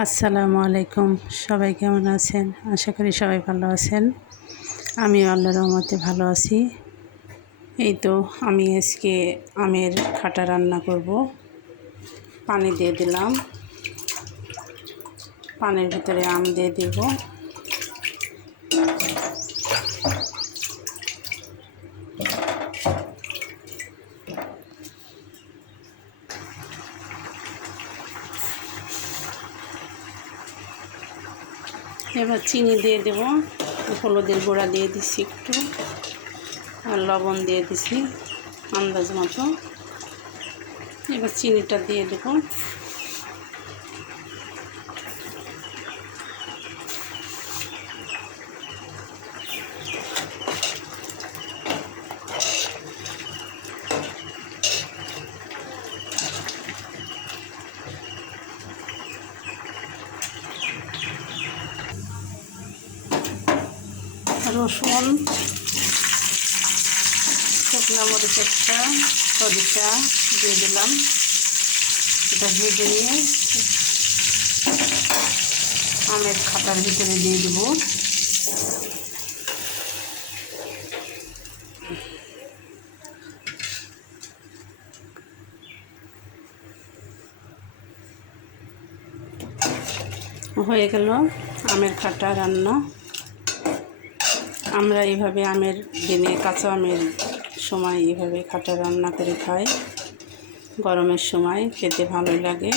আসসালামু আলাইকুম। সবাই কেমন আছেন? আশা করি সবাই ভালো আছেন। আমি আল্লাহর রহমতে ভালো আছি। এই তো আমি আজকে আমের খাটা রান্না করব। পানি দিয়ে দিলাম, পানির ভিতরে আম দিয়ে দিব। এবার চিনি দিয়ে দেব, হলুদের গুঁড়া দিয়ে দিচ্ছি একটু, আর লবণ দিয়ে দিছি আন্দাজ মতো। এবার চিনিটা দিয়ে দেব। রসুন, শুকনো মরিচ একটা, সরিষা দিয়ে দিলাম। এটা ভেজে নিয়ে আমের খাটার ভিতরে দিয়ে দেব। হয়ে গেল আমের খাটা রান্না। আমরা এইভাবে আমের দিনে কাঁচা আমের সময় এইভাবে খাটা রান্না করে খাই। গরমের সময় খেতে ভালো লাগে।